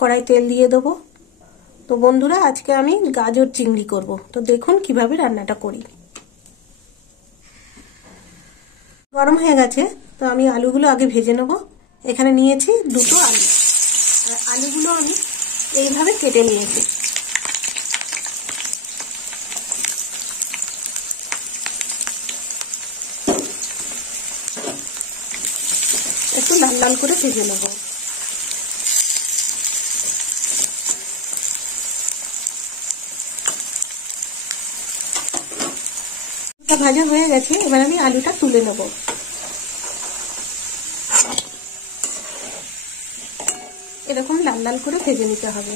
কড়াই তেল দিয়ে দেবো। তো বন্ধুরা, আজকে আমি গাজর চিংড়ি করব। তো দেখুন কিভাবে রান্নাটা করি। গরম হয়ে গেছে, তো আমি আলুগুলো আগে ভেজে নেব। এখানে নিয়েছি দুটো আলু, আর আলুগুলো আমি এইভাবে কেটে নিয়েছি। একটু লাল লাল করে ভেজে নেব। ভাজা হয়ে গেছে, এবার আমি আলুটা তুলে নেব। এরকম লাল লাল করে ভেজে নিতে হবে।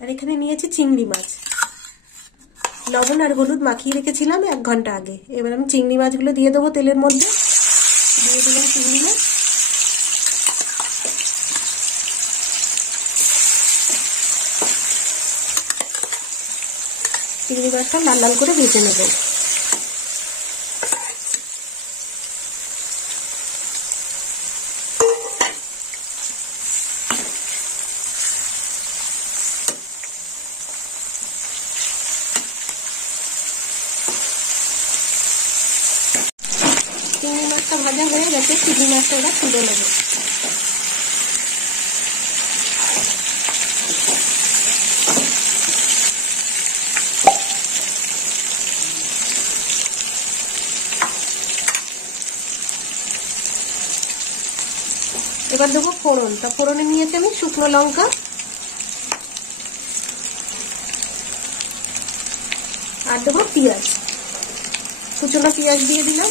আর এখানে নিয়েছি চিংড়ি মাছ, লবণ আর হলুদ মাখিয়ে রেখেছিলাম 1 ঘন্টা আগে। এবার আমি চিংড়ি মাছগুলো দিয়ে দেবো তেলের মধ্যে। দিয়ে দিলাম চিংড়ি মাছ। চিংড়ি মাছটা লাল লাল করে ভেজে নেব। চিংড়ি মাছটা ভাজা হয়ে গেছে, চিংড়ি মাছটা এবার তুলে নেব। এবার দেবো ফোড়ন। তা ফোড়নে নিয়েছি আমি শুকনো লঙ্কা আর দেবো পেঁয়াজ। কুচনো পেঁয়াজ দিয়ে দিলাম।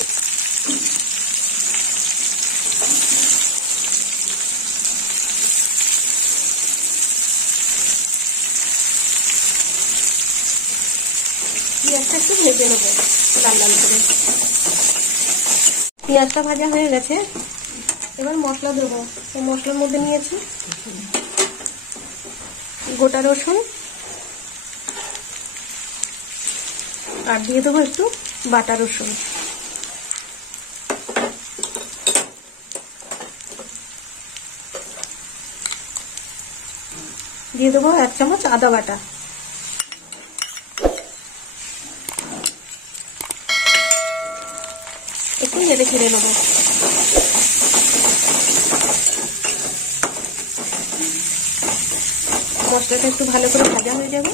পেঁয়াজটা একটু ভেজে নেবো লাল লাল করে। পেঁয়াজটা ভাজা হয়ে গেছে, এবার মশলা দেবো। তো মশলার মধ্যে নিয়েছি গোটা রসুন, আর দিয়ে দেবো একটু বাটা রসুন। দিয়ে দেবো 1 চামচ আদা বাটা। একটু নেড়ে চেড়ে নেবো। মশলাটা একটু ভালো করে ভাজা হয়ে যাবে।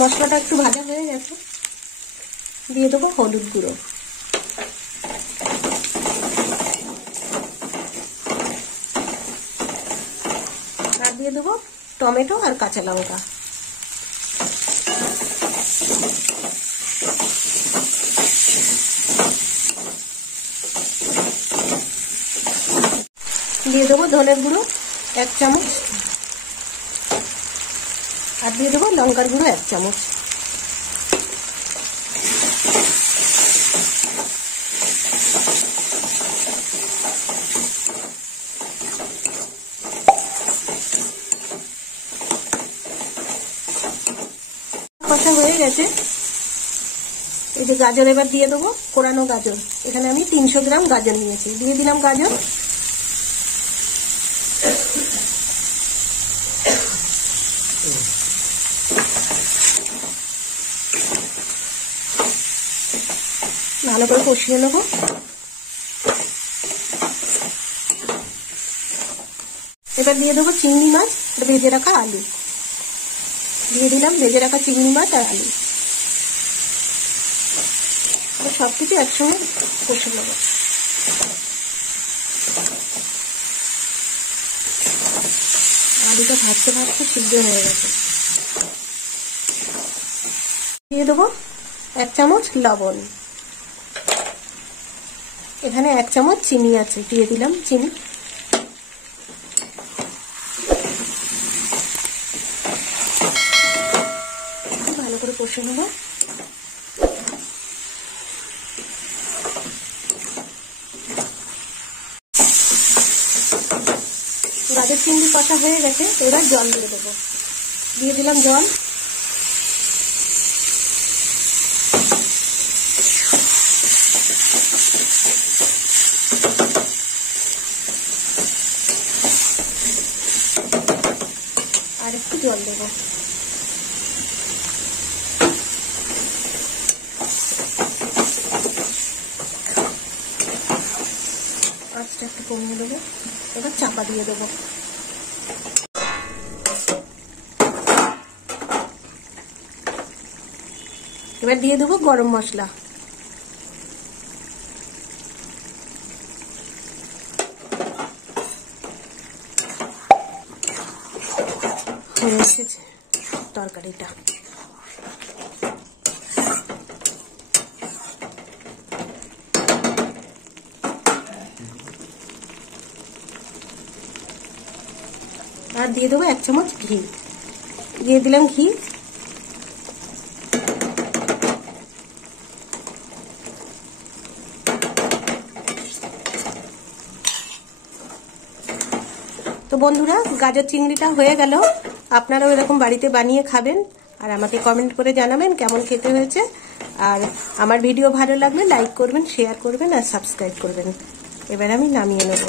মশলাটা একটু ভাজা হয়ে গেছে, দিয়ে দেবো হলুদ গুঁড়ো। আর দিয়ে দেবো টমেটো আর কাঁচা লঙ্কা। দিয়ে দেবো ধনের গুঁড়ো 1 চামচ, আর দিয়ে দেবো লঙ্কার গুঁড়ো 1 চামচ। কষা হয়ে গেছে। এই যে গাজর এবার দিয়ে দেবো, কোরানো গাজর। এখানে আমি 300 গ্রাম গাজর নিয়েছি, দিয়ে দিলাম গাজর। ভালো করে কষিয়ে নেব। এবার দিয়ে দেবো চিংড়ি মাছ, ভেজে রাখা আলু। দিয়ে দিলাম ভেজে রাখা চিংড়ি মাছ আর আলু। সবকিছু একসঙ্গে কষে নেব। আলুটা ভাজতে ভাজতে সিদ্ধ হয়ে গেছে। দিয়ে দেবো 1 চামচ লবণ। এখানে 1 চামচ চিনি আছে, দিয়ে দিলাম চিনি। কষে নেব। গাজর চিংড়ি কষা হয়ে গেছে, এবার জল দিয়ে দেবো। দিয়ে দিলাম জল। আর একটু জল দেবো। আঁচটা একটু কমিয়ে দেবো। এবার চাপা দিয়ে দেবো। এবার দিয়ে দেবো গরম মশলা। হয়ে এসেছে তরকারিটা। আর দিয়ে দেবো 1 চামচ ঘি। দিয়ে দিলাম ঘি। তো বন্ধুরা, গাজর চিংড়িটা হয়ে গেল। আপনারাও এরকম বাড়িতে বানিয়ে খাবেন আর আমাকে কমেন্ট করে জানাবেন কেমন খেতে হয়েছে। আর আমার ভিডিও ভালো লাগলে লাইক করবেন, শেয়ার করবেন আর সাবস্ক্রাইব করবেন। এবার আমি নামিয়ে নেব।